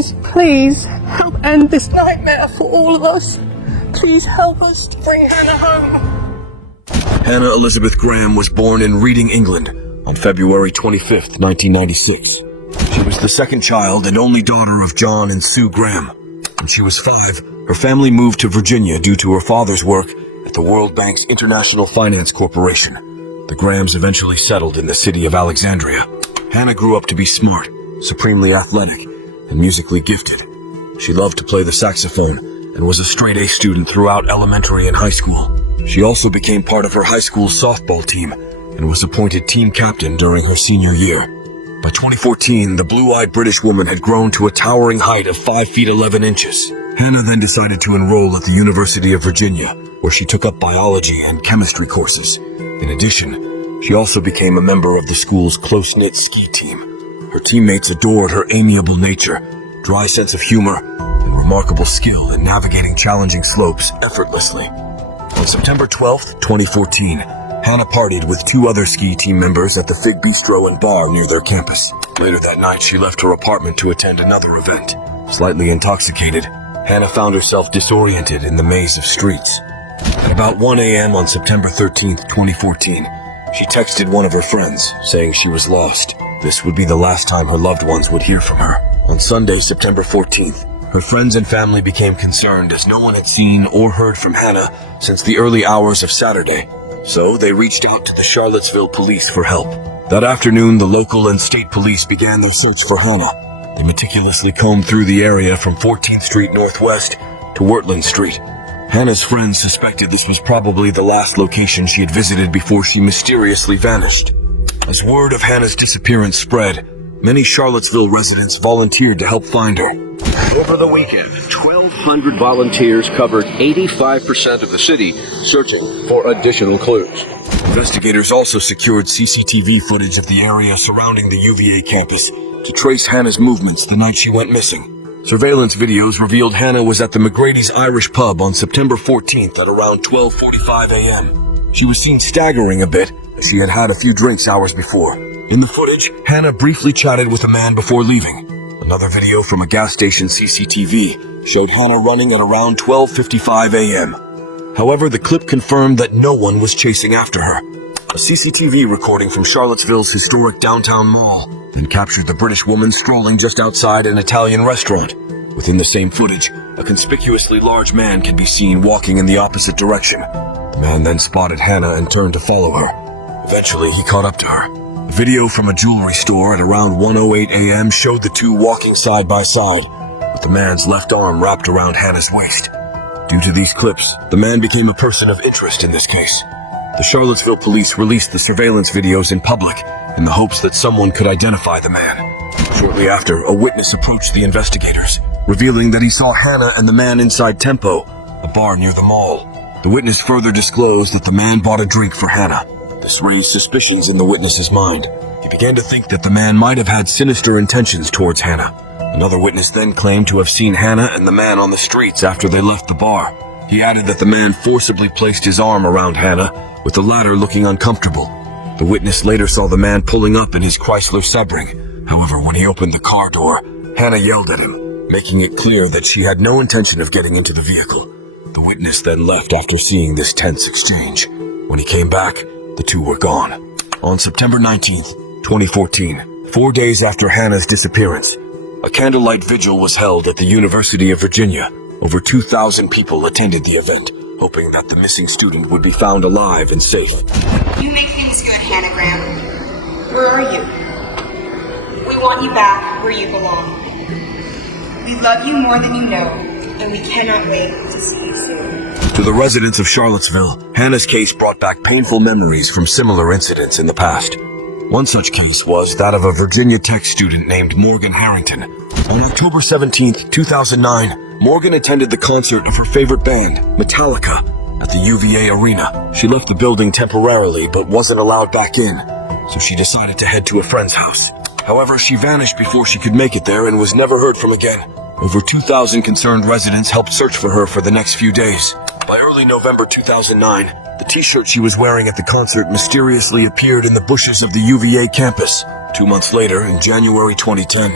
Please, please, help end this nightmare for all of us. Please help us to bring Hannah home. Hannah Elizabeth Graham was born in Reading, England on February 25th, 1996. She was the second child and only daughter of John and Sue Graham. When she was 5, her family moved to Virginia due to her father's work at the World Bank's International Finance Corporation. The Grahams eventually settled in the city of Alexandria. Hannah grew up to be smart, supremely athletic, and musically gifted. She loved to play the saxophone and was a straight-A student throughout elementary and high school. She also became part of her high school softball team and was appointed team captain during her senior year. By 2014, the blue-eyed British woman had grown to a towering height of 5 feet 11 inches. Hannah then decided to enroll at the University of Virginia, where she took up biology and chemistry courses. In addition, she also became a member of the school's close-knit ski team. Her teammates adored her amiable nature, dry sense of humor, and remarkable skill in navigating challenging slopes effortlessly. On September 12th, 2014, Hannah partied with 2 other ski team members at the Fig Bistro and Bar near their campus. Later that night, she left her apartment to attend another event. Slightly intoxicated, Hannah found herself disoriented in the maze of streets. At about 1 a.m. on September 13th, 2014, she texted one of her friends, saying she was lost. This would be the last time her loved ones would hear from her. On Sunday, September 14th, her friends and family became concerned as no one had seen or heard from Hannah since the early hours of Saturday. So they reached out to the Charlottesville police for help. That afternoon, the local and state police began their search for Hannah. They meticulously combed through the area from 14th Street Northwest to Wirtland Street. Hannah's friends suspected this was probably the last location she had visited before she mysteriously vanished. As word of Hannah's disappearance spread, many Charlottesville residents volunteered to help find her. Over the weekend, 1,200 volunteers covered 85% of the city searching for additional clues. Investigators also secured CCTV footage of the area surrounding the UVA campus to trace Hannah's movements the night she went missing. Surveillance videos revealed Hannah was at the McGrady's Irish Pub on September 14th at around 12:45 a.m. She was seen staggering a bit as she had had a few drinks hours before. In the footage, Hannah briefly chatted with a man before leaving. Another video from a gas station CCTV showed Hannah running at around 12:55 a.m. However, the clip confirmed that no one was chasing after her. A CCTV recording from Charlottesville's historic downtown mall then captured the British woman strolling just outside an Italian restaurant. Within the same footage, a conspicuously large man can be seen walking in the opposite direction. The man then spotted Hannah and turned to follow her. Eventually, he caught up to her. A video from a jewelry store at around 1:08 a.m. showed the two walking side by side, with the man's left arm wrapped around Hannah's waist. Due to these clips, the man became a person of interest in this case. The Charlottesville police released the surveillance videos in public in the hopes that someone could identify the man. Shortly after, a witness approached the investigators, revealing that he saw Hannah and the man inside Tempo, a bar near the mall. The witness further disclosed that the man bought a drink for Hannah. This raised suspicions in the witness's mind. He began to think that the man might have had sinister intentions towards Hannah. Another witness then claimed to have seen Hannah and the man on the streets after they left the bar. He added that the man forcibly placed his arm around Hannah, with the latter looking uncomfortable. The witness later saw the man pulling up in his Chrysler Sebring. However, when he opened the car door, Hannah yelled at him, making it clear that she had no intention of getting into the vehicle. The witness then left after seeing this tense exchange. When he came back, the two were gone. On September 19th, 2014, 4 days after Hannah's disappearance, a candlelight vigil was held at the University of Virginia. Over 2,000 people attended the event, hoping that the missing student would be found alive and safe. You make things good, Hannah Graham. Where are you? We want you back where you belong. We love you more than you know, and we cannot wait to see you soon. To the residents of Charlottesville, Hannah's case brought back painful memories from similar incidents in the past. One such case was that of a Virginia Tech student named Morgan Harrington. On October 17, 2009, Morgan attended the concert of her favorite band, Metallica, at the UVA arena. She left the building temporarily but wasn't allowed back in, so she decided to head to a friend's house. However, she vanished before she could make it there and was never heard from again. Over 2,000 concerned residents helped search for her for the next few days. By early November 2009, the t-shirt she was wearing at the concert mysteriously appeared in the bushes of the UVA campus. 2 months later, in January 2010,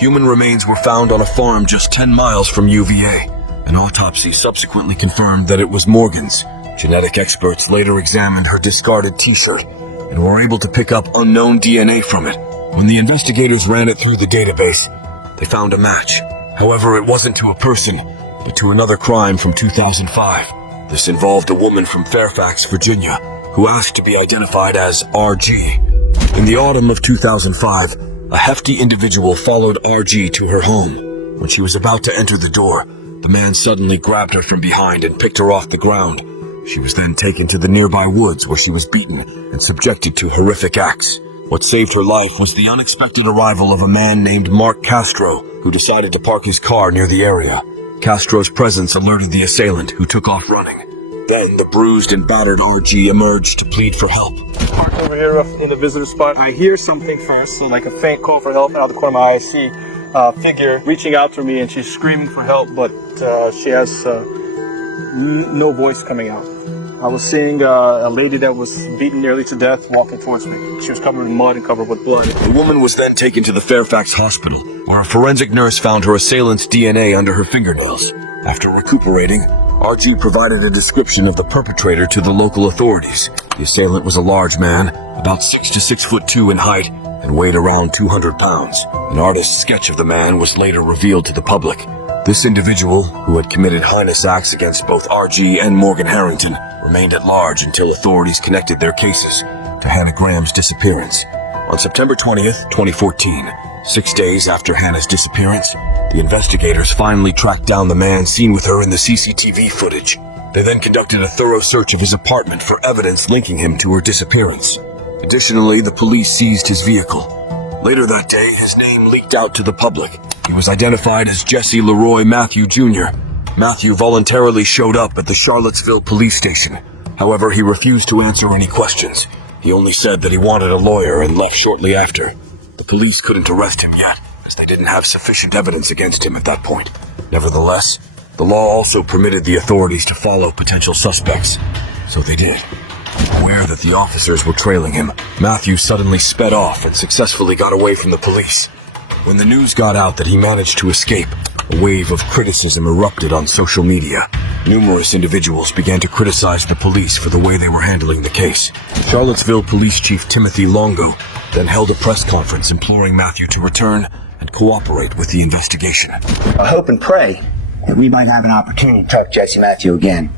Human remains were found on a farm just 10 miles from UVA. An autopsy subsequently confirmed that it was Morgan's. Genetic experts later examined her discarded t-shirt and were able to pick up unknown DNA from it. When the investigators ran it through the database, they found a match. However, it wasn't to a person, but to another crime from 2005. This involved a woman from Fairfax, Virginia, who asked to be identified as RG. In the autumn of 2005, a hefty individual followed RG to her home. When she was about to enter the door, the man suddenly grabbed her from behind and picked her off the ground. She was then taken to the nearby woods where she was beaten and subjected to horrific acts. What saved her life was the unexpected arrival of a man named Mark Castro, who decided to park his car near the area. Castro's presence alerted the assailant, who took off running. Then the bruised and battered RG emerged to plead for help. Parked over here in the visitor spot. I hear something first, so like a faint call for help, and out of the corner of my eye I see a figure reaching out to me, and she's screaming for help, but she has no voice coming out. I was seeing a lady that was beaten nearly to death walking towards me. She was covered in mud and covered with blood. The woman was then taken to the Fairfax hospital, where a forensic nurse found her assailant's DNA under her fingernails. After recuperating, RG provided a description of the perpetrator to the local authorities. The assailant was a large man, about 6 to 6'2" in height, and weighed around 200 pounds. An artist's sketch of the man was later revealed to the public. This individual, who had committed heinous acts against both RG and Morgan Harrington, remained at large until authorities connected their cases to Hannah Graham's disappearance. On September 20th, 2014, 6 days after Hannah's disappearance, the investigators finally tracked down the man seen with her in the CCTV footage. They then conducted a thorough search of his apartment for evidence linking him to her disappearance. Additionally, the police seized his vehicle. Later that day, his name leaked out to the public. He was identified as Jesse Leroy Matthew Jr. Matthew voluntarily showed up at the Charlottesville police station. However, he refused to answer any questions. He only said that he wanted a lawyer and left shortly after. The police couldn't arrest him yet, as they didn't have sufficient evidence against him at that point. Nevertheless, the law also permitted the authorities to follow potential suspects, so they did. Aware that the officers were trailing him, Matthew suddenly sped off and successfully got away from the police. When the news got out that he managed to escape, a wave of criticism erupted on social media. Numerous individuals began to criticize the police for the way they were handling the case. Charlottesville Police Chief Timothy Longo then held a press conference imploring Matthew to return and cooperate with the investigation. I hope and pray that we might have an opportunity to talk to Jesse Matthew again,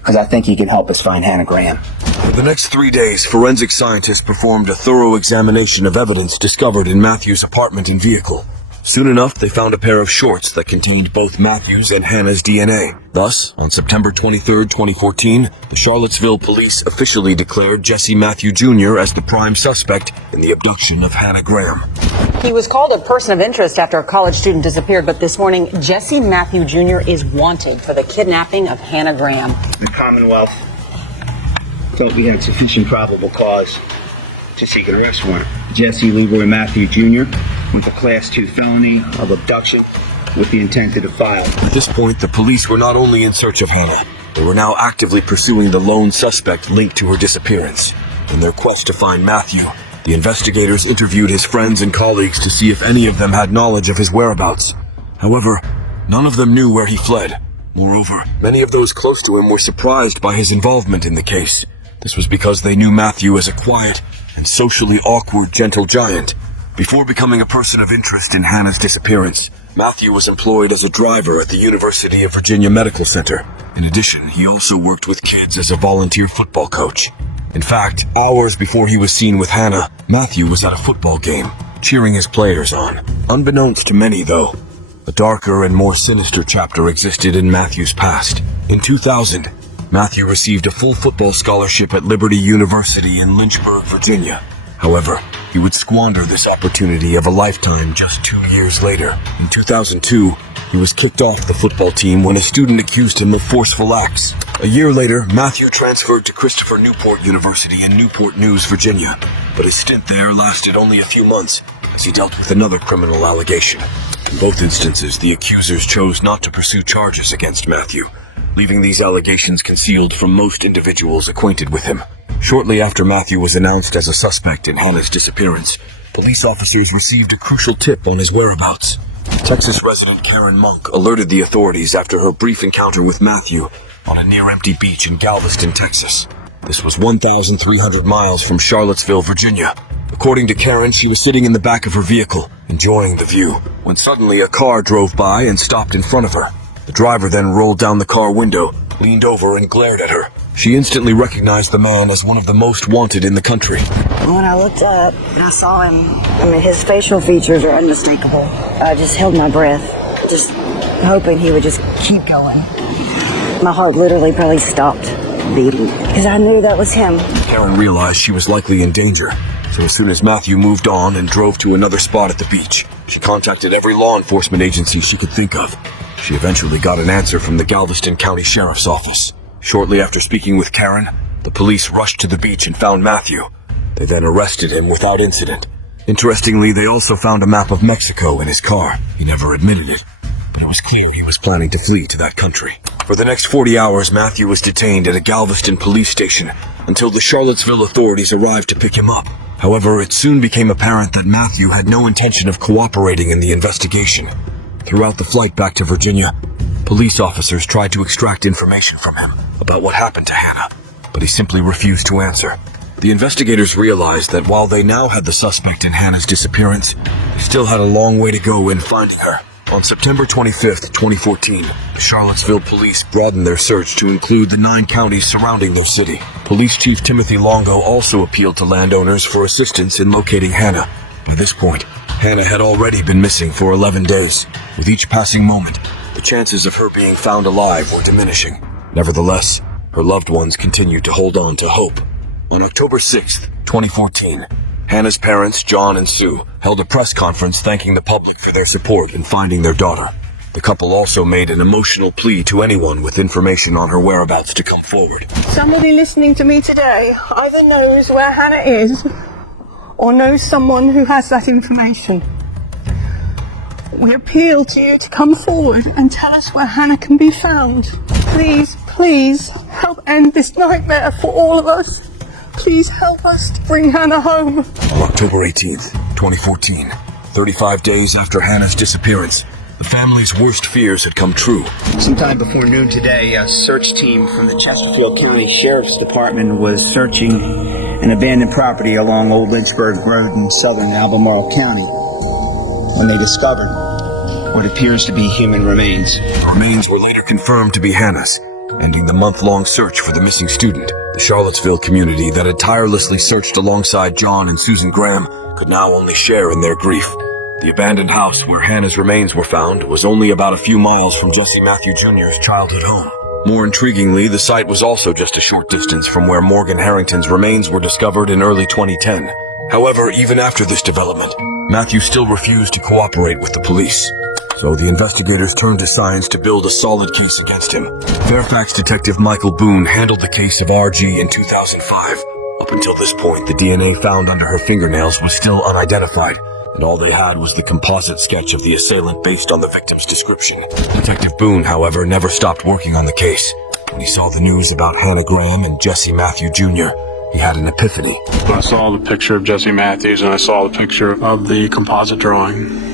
because I think he can help us find Hannah Graham. For the next 3 days, forensic scientists performed a thorough examination of evidence discovered in Matthew's apartment and vehicle. Soon enough, they found a pair of shorts that contained both Matthew's and Hannah's DNA. Thus, on September 23, 2014, the Charlottesville police officially declared Jesse Matthew Jr. as the prime suspect in the abduction of Hannah Graham. He was called a person of interest after a college student disappeared, but this morning, Jesse Matthew Jr. is wanted for the kidnapping of Hannah Graham. The Commonwealth felt we had sufficient probable cause to seek an arrest warrant. Jesse Leroy Matthew Jr. with a Class 2 felony of abduction with the intent to defile. At this point, the police were not only in search of Hannah, they were now actively pursuing the lone suspect linked to her disappearance. In their quest to find Matthew, the investigators interviewed his friends and colleagues to see if any of them had knowledge of his whereabouts. However, none of them knew where he fled. Moreover, many of those close to him were surprised by his involvement in the case. This was because they knew Matthew as a quiet and socially awkward gentle giant. Before becoming a person of interest in Hannah's disappearance, Matthew was employed as a driver at the University of Virginia Medical Center. In addition, he also worked with kids as a volunteer football coach. In fact, hours before he was seen with Hannah, Matthew was at a football game, cheering his players on. Unbeknownst to many, though, a darker and more sinister chapter existed in Matthew's past. In 2000, Matthew received a full football scholarship at Liberty University in Lynchburg, Virginia. However, he would squander this opportunity of a lifetime just 2 years later. In 2002, he was kicked off the football team when a student accused him of forceful acts. A year later, Matthew transferred to Christopher Newport University in Newport News, Virginia, but his stint there lasted only a few months as he dealt with another criminal allegation. In both instances, the accusers chose not to pursue charges against Matthew, leaving these allegations concealed from most individuals acquainted with him. Shortly after Matthew was announced as a suspect in Hannah's disappearance, police officers received a crucial tip on his whereabouts. Texas resident Karen Monk alerted the authorities after her brief encounter with Matthew on a near-empty beach in Galveston, Texas. This was 1,300 miles from Charlottesville, Virginia. According to Karen, she was sitting in the back of her vehicle, enjoying the view, when suddenly a car drove by and stopped in front of her. The driver then rolled down the car window, leaned over and glared at her. She instantly recognized the man as one of the most wanted in the country. When I looked up and I saw him, his facial features are unmistakable. I just held my breath, just hoping he would just keep going. My heart literally probably stopped beating because I knew that was him. Karen realized she was likely in danger, so as soon as Matthew moved on and drove to another spot at the beach, she contacted every law enforcement agency she could think of. She eventually got an answer from the Galveston County Sheriff's Office. Shortly after speaking with Karen, the police rushed to the beach and found Matthew. They then arrested him without incident. Interestingly, they also found a map of Mexico in his car. He never admitted it, but it was clear he was planning to flee to that country. For the next 40 hours, Matthew was detained at a Galveston police station until the Charlottesville authorities arrived to pick him up. However, it soon became apparent that Matthew had no intention of cooperating in the investigation. Throughout the flight back to Virginia, police officers tried to extract information from him about what happened to Hannah, but he simply refused to answer. The investigators realized that while they now had the suspect in Hannah's disappearance, they still had a long way to go in finding her. On September 25th, 2014, the Charlottesville police broadened their search to include the 9 counties surrounding their city. Police Chief Timothy Longo also appealed to landowners for assistance in locating Hannah. By this point, Hannah had already been missing for 11 days. With each passing moment, the chances of her being found alive were diminishing. Nevertheless, her loved ones continued to hold on to hope. On October 6th, 2014, Hannah's parents, John and Sue, held a press conference thanking the public for their support in finding their daughter. The couple also made an emotional plea to anyone with information on her whereabouts to come forward. Somebody listening to me today either knows where Hannah is or knows someone who has that information. We appeal to you to come forward and tell us where Hannah can be found. Please, please, help end this nightmare for all of us. Please help us to bring Hannah home. On October 18th, 2014, 35 days after Hannah's disappearance, the family's worst fears had come true. Sometime before noon today, a search team from the Chesterfield County Sheriff's Department was searching an abandoned property along Old Lynchburg Road in southern Albemarle County when they discovered what appears to be human remains. The remains were later confirmed to be Hannah's, ending the month-long search for the missing student. The Charlottesville community that had tirelessly searched alongside John and Susan Graham could now only share in their grief. The abandoned house where Hannah's remains were found was only about a few miles from Jesse Matthew Jr.'s childhood home. More intriguingly, the site was also just a short distance from where Morgan Harrington's remains were discovered in early 2010. However, even after this development, Matthew still refused to cooperate with the police. So the investigators turned to science to build a solid case against him. Fairfax detective Michael Boone handled the case of RG in 2005. Up until this point, the DNA found under her fingernails was still unidentified, and all they had was the composite sketch of the assailant based on the victim's description. Detective Boone, however, never stopped working on the case. When he saw the news about Hannah Graham and Jesse Matthew Jr., he had an epiphany. I saw the picture of Jesse Matthews and I saw the picture of the composite drawing.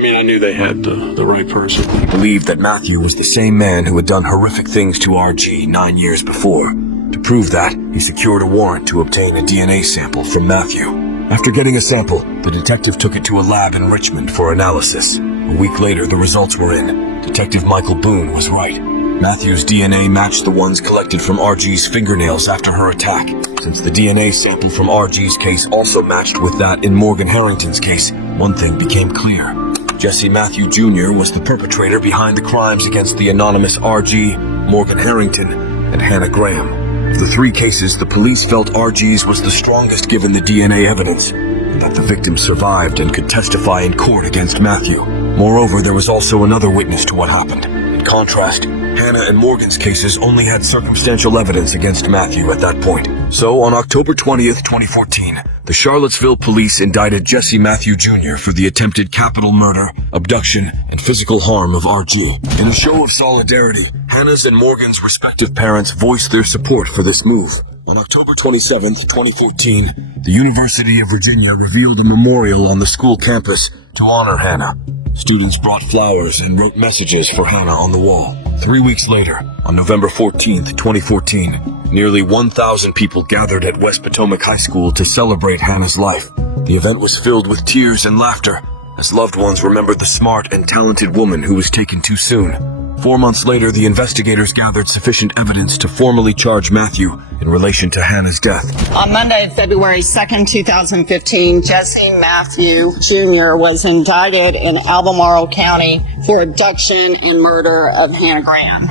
I knew they had the right person. He believed that Matthew was the same man who had done horrific things to RG 9 years before. To prove that, he secured a warrant to obtain a DNA sample from Matthew. After getting a sample, the detective took it to a lab in Richmond for analysis. A week later, the results were in. Detective Michael Boone was right. Matthew's DNA matched the ones collected from RG's fingernails after her attack. Since the DNA sample from RG's case also matched with that in Morgan Harrington's case, one thing became clear. Jesse Matthew Jr. was the perpetrator behind the crimes against the anonymous RG, Morgan Harrington, and Hannah Graham. Of the 3 cases, the police felt RG's was the strongest given the DNA evidence, and that the victim survived and could testify in court against Matthew. Moreover, there was also another witness to what happened. In contrast, Hannah and Morgan's cases only had circumstantial evidence against Matthew at that point. So, on October 20th, 2014, the Charlottesville police indicted Jesse Matthew Jr. for the attempted capital murder, abduction, and physical harm of RG. In a show of solidarity, Hannah's and Morgan's respective parents voiced their support for this move. On October 27, 2014, the University of Virginia revealed a memorial on the school campus to honor Hannah. Students brought flowers and wrote messages for Hannah on the wall. 3 weeks later, on November 14, 2014, nearly 1,000 people gathered at West Potomac High School to celebrate Hannah's life. The event was filled with tears and laughter as loved ones remembered the smart and talented woman who was taken too soon. 4 months later, the investigators gathered sufficient evidence to formally charge Matthew in relation to Hannah's death. On Monday, February 2nd, 2015, Jesse Matthew Jr. was indicted in Albemarle County for abduction and murder of Hannah Graham.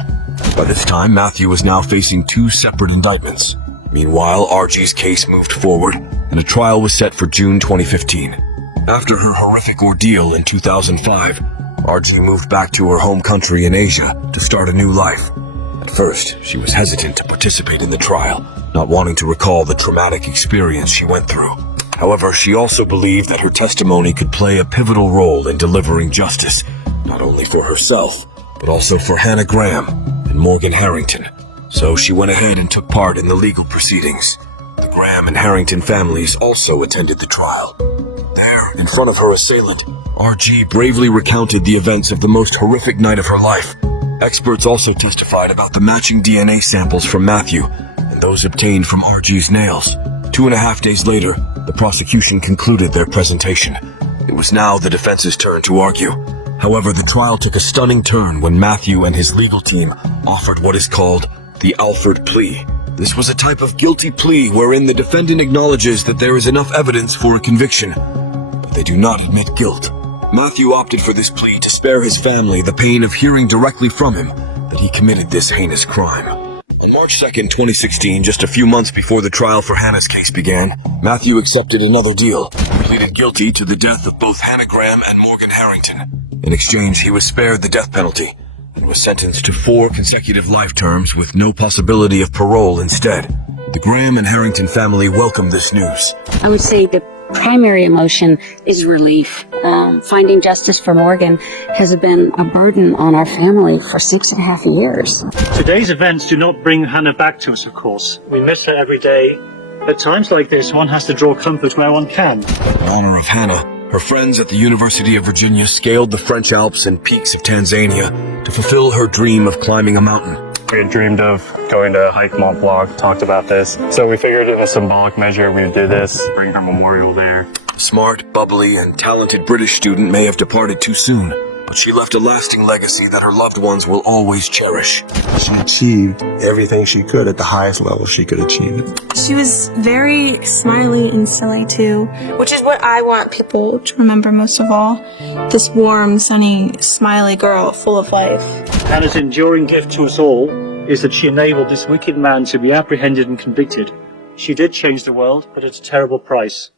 By this time, Matthew was now facing 2 separate indictments. Meanwhile, RG's case moved forward, and a trial was set for June 2015. After her horrific ordeal in 2005, RG moved back to her home country in Asia to start a new life. At first, she was hesitant to participate in the trial, not wanting to recall the traumatic experience she went through. However, she also believed that her testimony could play a pivotal role in delivering justice, not only for herself, but also for Hannah Graham and Morgan Harrington. So she went ahead and took part in the legal proceedings. The Graham and Harrington families also attended the trial. There, in front of her assailant, RG bravely recounted the events of the most horrific night of her life. Experts also testified about the matching DNA samples from Matthew and those obtained from RG's nails. 2.5 days later, the prosecution concluded their presentation. It was now the defense's turn to argue. However, the trial took a stunning turn when Matthew and his legal team offered what is called the Alford plea. This was a type of guilty plea wherein the defendant acknowledges that there is enough evidence for a conviction, but they do not admit guilt. Matthew opted for this plea to spare his family the pain of hearing directly from him that he committed this heinous crime. On March 2nd, 2016, just a few months before the trial for Hannah's case began, Matthew accepted another deal. He pleaded guilty to the death of both Hannah Graham and Morgan Harrington. In exchange, he was spared the death penalty and was sentenced to 4 consecutive life terms with no possibility of parole instead. The Graham and Harrington family welcomed this news. I would say the primary emotion is relief. Finding justice for Morgan has been a burden on our family for 6.5 years. Today's events do not bring Hannah back to us, of course. We miss her every day. At times like this, one has to draw comfort where one can. In honor of Hannah, her friends at the University of Virginia scaled the French Alps and peaks of Tanzania to fulfill her dream of climbing a mountain. We had dreamed of going to hike Mont Blanc, talked about this. So we figured in a symbolic measure we would do this, bring her memorial there. Smart, bubbly, and talented British student may have departed too soon, but she left a lasting legacy that her loved ones will always cherish. She achieved everything she could at the highest level she could achieve. She was very smiley and silly too, which is what I want people to remember most of all. This warm, sunny, smiley girl full of life. Hannah's enduring gift to us all is that she enabled this wicked man to be apprehended and convicted. She did change the world, but at a terrible price.